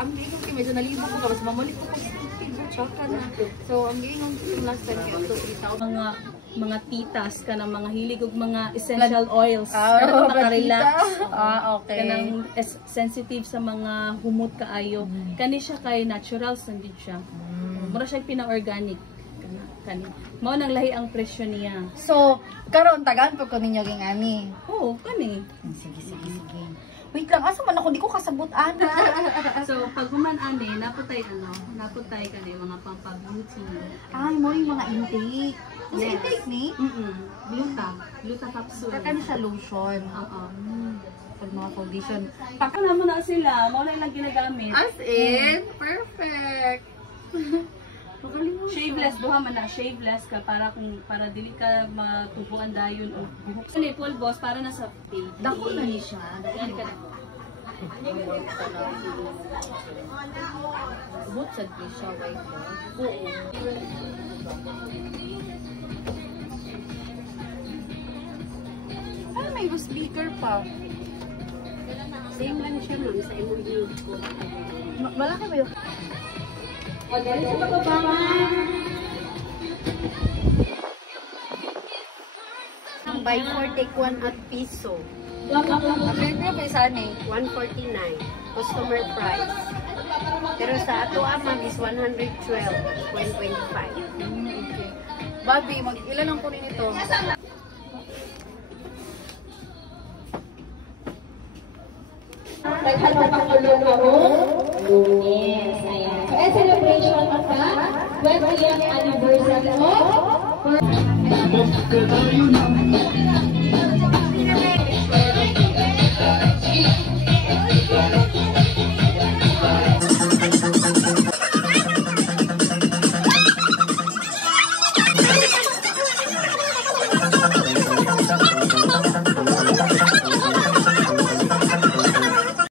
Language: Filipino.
ang giingong kay medyo nalibo ko tapos mamulit ko sa tsaka na. So ang giingong last time ito 3,000 mga titas ka ng mga hilig ug mga essential oils. Pero maka-relax. Okay. Kanang sensitive sa mga humot kaayo. Kani siya kay natural sandid siya. Mura siya pina-organic. Kani. Mao nang lahi ang presyo niya. So, karon tagaan pag ko ninyo ging ani. Oo, kani. Sige. Wait lang, asa man ako di ko kasabot ana. So, pag human ani, naputay kani mga pampabeauty. Ay, mo yung mga intake. Kasi Yes. intake ni? Gluta capsule. Kakani siya lotion. Oo. Pag mga foundation. Pakala mo na sila, mao na lang ginagamit. As in, perfect. Shaveless, duha man na shaveless ka para dili ka matubuan dayon o buhok. So ni full boss para na sa face. Dako na ni siya. Dali ka na. But sa siya white. Oo. Ay, may speaker pa. Same lang siya ma'am sa MOU ko. Malaki ba yun? O dali sa pagbabangan. Ang buy 4 take 1 at piso. Kapit niya pa isa ni. 149 customer price. Pero sa ato aman is 112, 125. Okay. Bobby, mag-ilan ang kunin ito? Naghanap-pakulong ako. Lunes. Ayan. So, a celebration of the 20th anniversary of